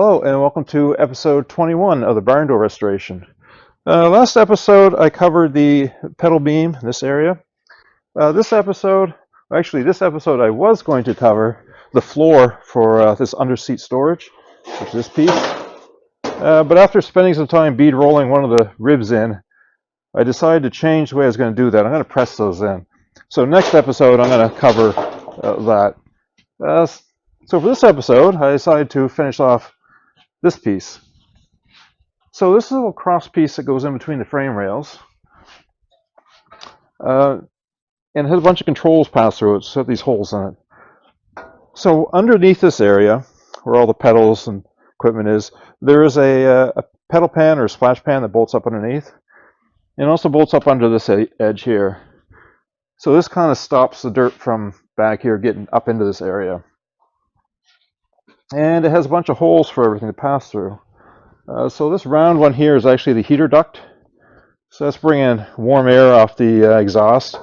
Hello and welcome to episode 21 of the Barndoor restoration. Last episode I covered the pedal beam in this area. This episode I was going to cover the floor for this under-seat storage, which is this piece. But after spending some time bead rolling one of the ribs in, I decided to change the way I was going to do that. I'm going to press those in. So next episode I'm going to cover that. So for this episode I decided to finish off this piece. So this is a little cross piece that goes in between the frame rails, and it has a bunch of controls passed through it, so these holes in it. So underneath this area, where all the pedals and equipment is, there is a pedal pan or a splash pan that bolts up underneath, and also bolts up under this edge here. So this kind of stops the dirt from back here getting up into this area. And it has a bunch of holes for everything to pass through. So this round one here is actually the heater duct. So that's bringing warm air off the exhaust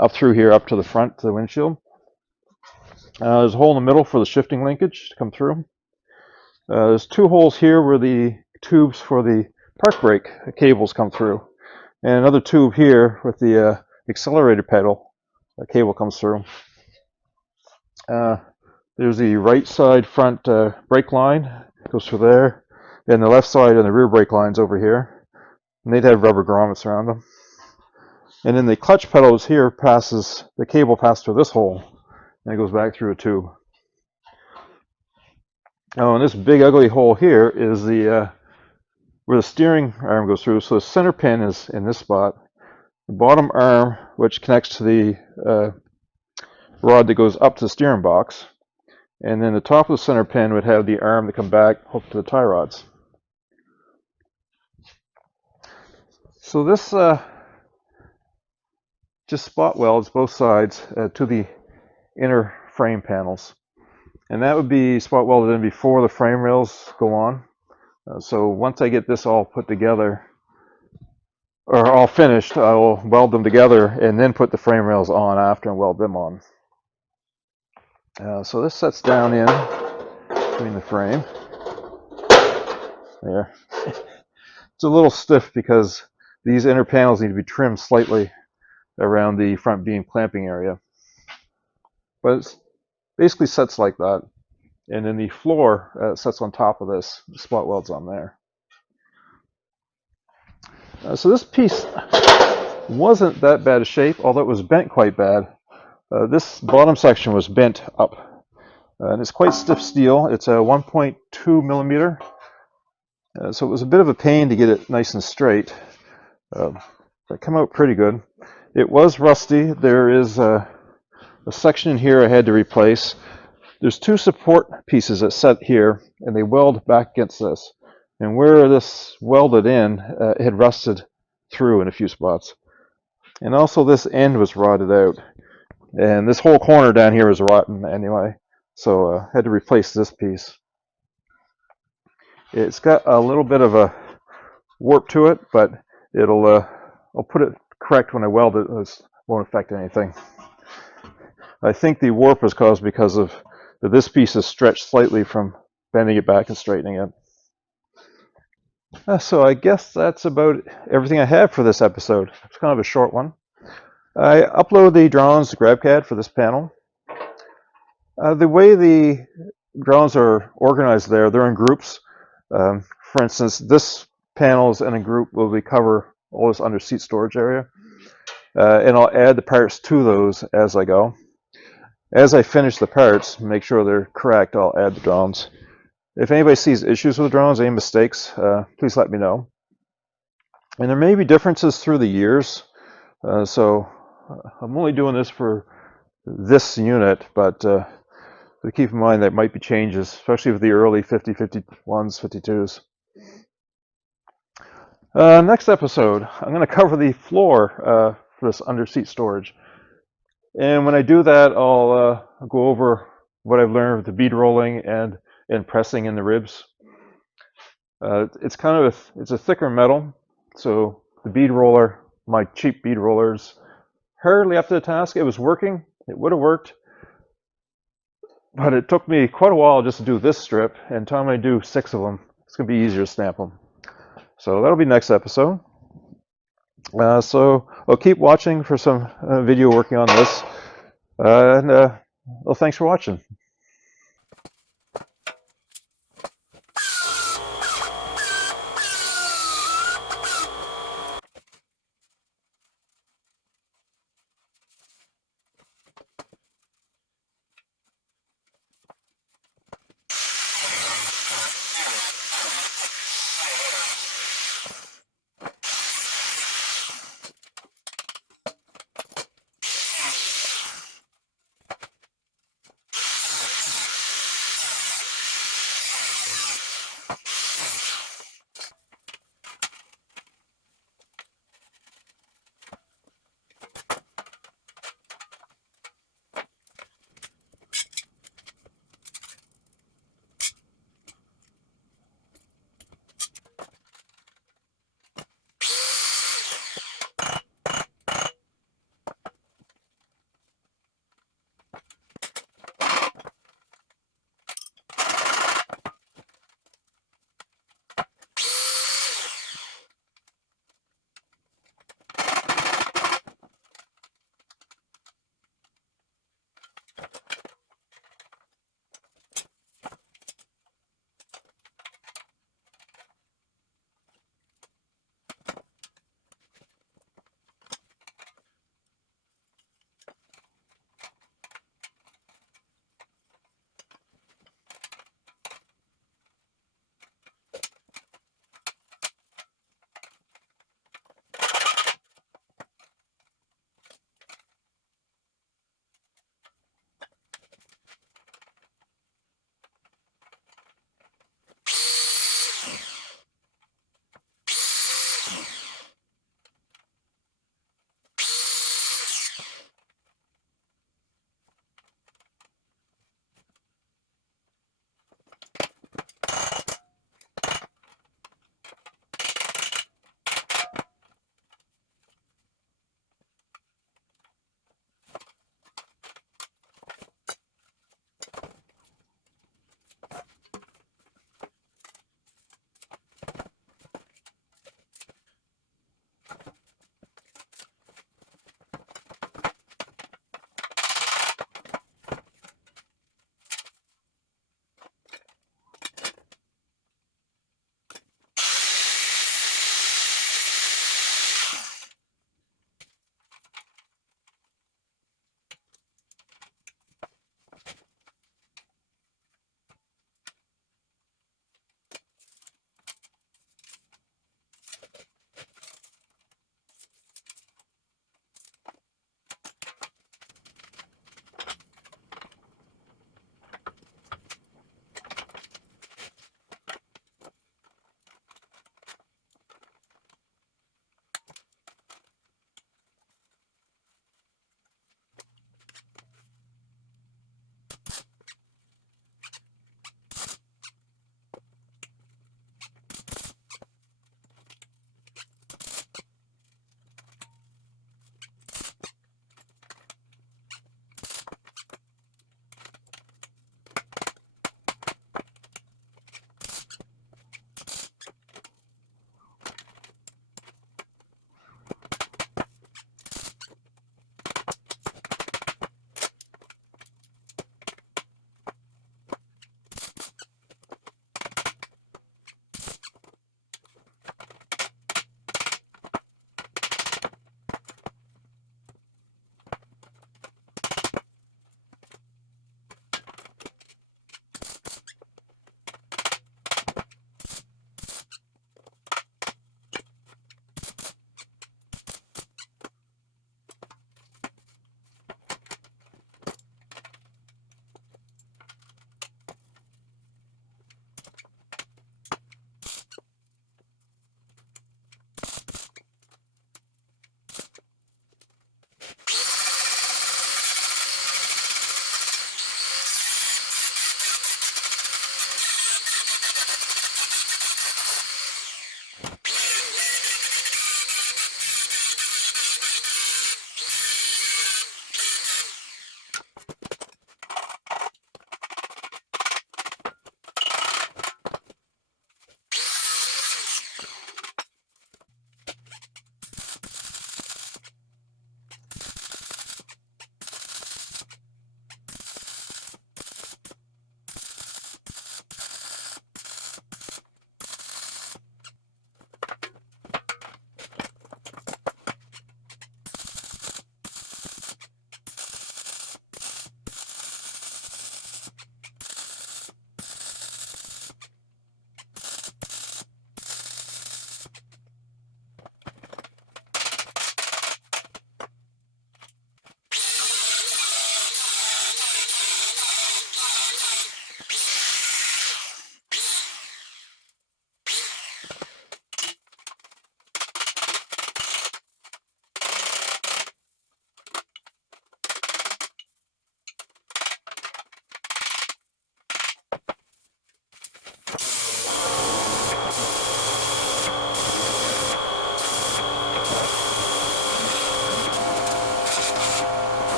up through here, up to the front, to the windshield. There's a hole in the middle for the shifting linkage to come through. There's two holes here where the tubes for the park brake cables come through. And another tube here with the accelerator pedal cable comes through. There's the right side front brake line, goes through there, and the left side and the rear brake lines over here. And they'd have rubber grommets around them. And then the clutch pedals here the cable passes through this hole, and it goes back through a tube. Oh, and this big ugly hole here is the where the steering arm goes through. So the center pin is in this spot. The bottom arm, which connects to the rod that goes up to the steering box. And then the top of the center pin would have the arm that come back hooked to the tie rods. So this just spot welds both sides to the inner frame panels. And that would be spot welded in before the frame rails go on. So once I get this all put together, or all finished, I will weld them together and then put the frame rails on after and weld them on. So this sets down in between the frame. There. It's a little stiff because these inner panels need to be trimmed slightly around the front beam clamping area. But it basically sets like that. And then the floor sets on top of this, the spot welds on there. So this piece wasn't that bad a shape, although it was bent quite bad. This bottom section was bent up, and it's quite stiff steel. It's a 1.2 millimeter, so it was a bit of a pain to get it nice and straight. It came out pretty good. It was rusty. There is a section in here I had to replace. There's two support pieces that set here, and they weld back against this. And where this welded in, it had rusted through in a few spots. And also this end was rotted out. And this whole corner down here is rotten anyway, so I had to replace this piece. It's got a little bit of a warp to it, but I'll put it correct when I weld it. It won't affect anything. I think the warp is caused because of this piece is stretched slightly from bending it back and straightening it. So I guess that's about everything I have for this episode. It's kind of a short one. I upload the drawings to GrabCAD for this panel. The way the drawings are organized there, they're in groups. For instance, this panel is in a group where we cover all this under seat storage area. And I'll add the parts to those as I go. As I finish the parts, make sure they're correct, I'll add the drawings. If anybody sees issues with the drawings, any mistakes, please let me know. And there may be differences through the years. So I'm only doing this for this unit, but keep in mind that might be changes, especially with the early 50, 51s, 52s. Next episode, I'm going to cover the floor for this under-seat storage. And when I do that, I'll go over what I've learned with the bead rolling and pressing in the ribs. It's a thicker metal, so the bead roller, my cheap bead rollers, hardly up to the task. It was working. It would have worked. But it took me quite a while just to do this strip, and time I do 6 of them, it's going to be easier to stamp them. So that'll be next episode. So I'll keep watching for some video working on this. Well, thanks for watching.